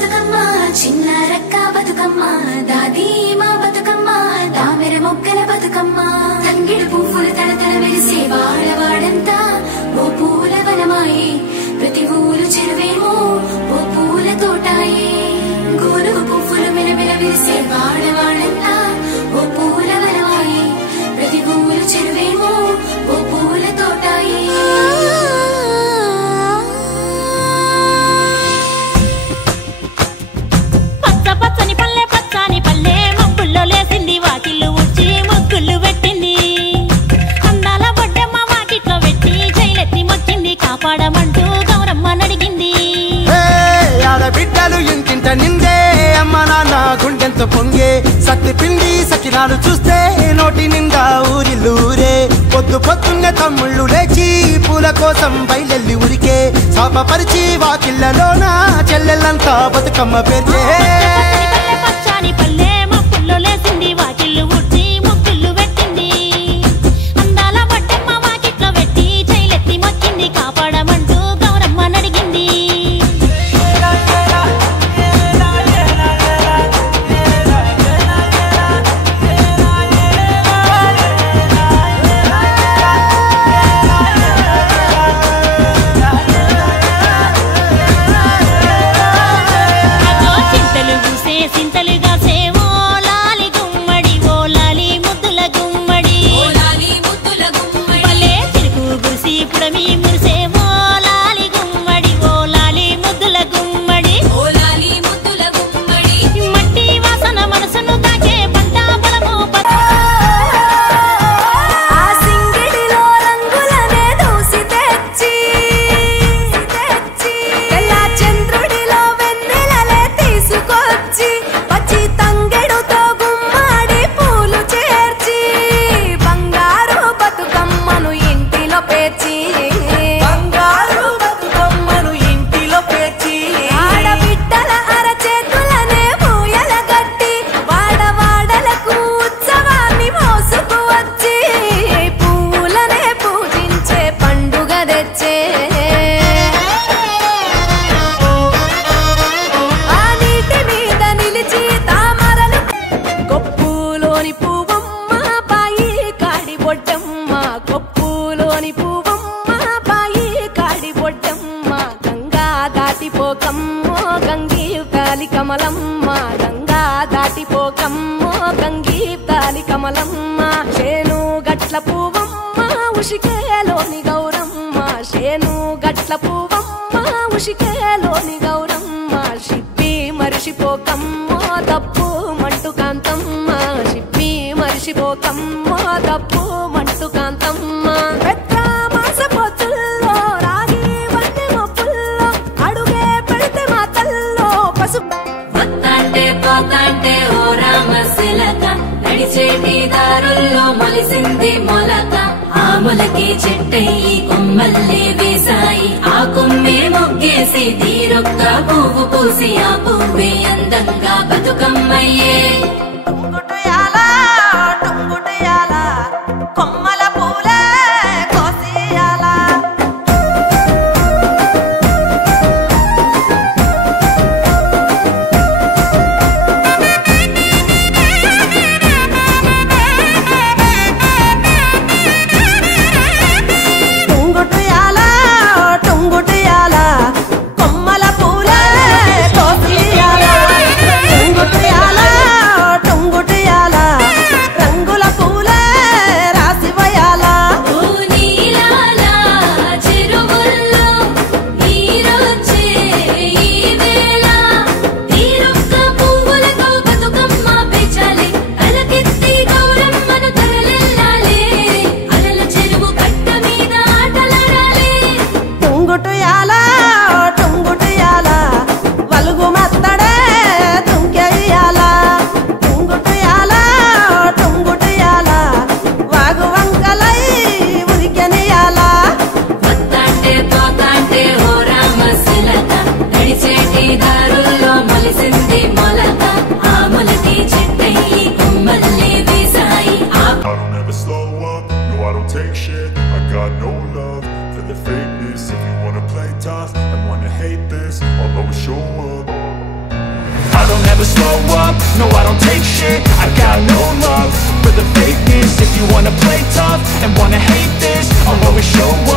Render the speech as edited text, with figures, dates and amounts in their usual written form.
బతుకమ్మ చిన్న రక్క బతుకమ్మ దాది మా బతుకమ్మ తామెర మొక్కల బతుకమ్మ తంగిడు పువ్వులు తడతడ వెలిసే వాడవాడంతా ఓ పూల వనమాయే ప్రతి ఊరు చెరువేమో ఓ పూల తోటాయే గోనుగు పువ్వులు మిలమిల విరిసే వాడవాడంతా ఓ పూల వనమాయే ప్రతి ఊరు చెరువేమో ఓ పూల తోటాయే కాపాడమంటూ గౌరమ్మ నడిగింది ఆడబిడ్డలు ఇంటింట నిందే అమ్మ నాన్న గుండెంత పొంగే సత్తి పిండి సకినాలు చూస్తే నోటి నిండా ఊరిల్లూరే పొద్దు పొద్దున్నే తమ్ముళ్ళు లేచి పూల కోసం బయలెల్లి ఉరికే శాపపరిచి వాకిళ్ళలోన చెల్లెళ్ళంతా బతుకమ్మ పేర్చే పచ్చాని పల్లె మప్పుల్లో లేసింది వాకిళ్ళు ఉడ్చి ముగ్గుళ్ళు పెట్టింది అందాల బొడ్డమ్మ వాకిట్లో పెట్టి జైలెత్తి మొక్కింది కాపాడమంటూ గౌరమ్మ నడిగింది చింతలు పూసే సింతలుగా సేవో లాలి గుమ్మడి ఓ లాలి ముద్దుల గుమ్మడి భలే చిరుకు గురిసి పుడమి మురిసే ఓ లాలి గుమ్మడి ఓ లాలి ముద్దుల గుమ్మడి మట్టి వాసన మనసును తాకే పంట బలము ఆ సింగిడిలో రంగులనే దూసి తెచ్చి తెల్ల చంద్రుడిలో వెన్నెలలే తీసుకొచ్చి పచ్చి తంగెడుతో గుమ్మడి పూలు చేర్చి బంగారు బతుకమ్మను ఇంటిలో పేర్చి ఆడబిడ్డల అరచేతులనే పూయల గట్టి వాడవాడలకు ఉత్సవాన్ని మోసుకు వచ్చి పూలనే పూజించే పండుగ తెచ్చే ఆ నీటి మీద నిలిచి తామరలు కొప్పులోని పువ్వమ్మ బాయి కాడి బొడ్డమ్మ కొప్పులోని పువ్వమ్మ బాయి కాడి బొడ్డమ్మ గంగా దాటిపోకమ్మో గంగీ తాలి కమలమ్మ గంగా దాటిపోకమ్మో గంగీ తాలి కమలమ్మ శేను గట్ల పువ్వమ్మ ఉషికేలోని గౌరమ్మ శేను గట్ల పువ్వమ్మ ఉషికేలోని గౌరమ్మ షిప్పి మరిషిపోకమ్మో తప్పు మంటు కాంతమ్మ షిప్పి మరిషిపోకమ్మో తప్పు మంటు కాంతమ్మ పెద్ద మాస పొత్తుల్లో రాగి వన్నె మొప్పుల్లో అడుగే పెడితే మా తల్లో పసుపు పోతాంటే ఓ రామశిలక నడిచేటి దారుల్లో మొలిసింది మొలక ఆ మొలకే చెట్టయి కొమ్మల్లే వేసాయి ఆ కొమ్మే మొగ్గేసి తీరొక్క పువ్వు పూసి ఆ పువ్వే అందంగా బతుకమ్మయ్యే కొమ్మల పూలే కోసియాల టుంగుటియాల కొమ్మల పూలే కోసియాల టుంగుటియాల రంగుల పూలే రాసివయాల చెరువుల్లో నీరొచ్చే ఈ వేళ తీరొక్క పువ్వులతో బతుకమ్మ పెంచాలి అలకెత్తి గౌరమ్మను తరలిల్లాలి అలల చెరువు కట్ట మీద ఆటలాడాలి టుంగుటియాల వలుగు మత్తడే తుంకెయ్యాల టుంగుటియాల వాగు వంకలై ఉరికెనియాల పోతాంటే ఓ రామశిలక నడిచేటి దారుల్లో మొలిసింది మొలక ఆ మొలకే చెట్టయి కొమ్మల్లే వేసాయి ఆ I don't ever slow up, no I don't take shit. I got no love for the fakeness. If you wanna play tough and wanna hate this, I'll always show up. never slow up, no I don't take shit. I got no love for the fakeness. If you wanna play tough and wanna hate this, I'll always show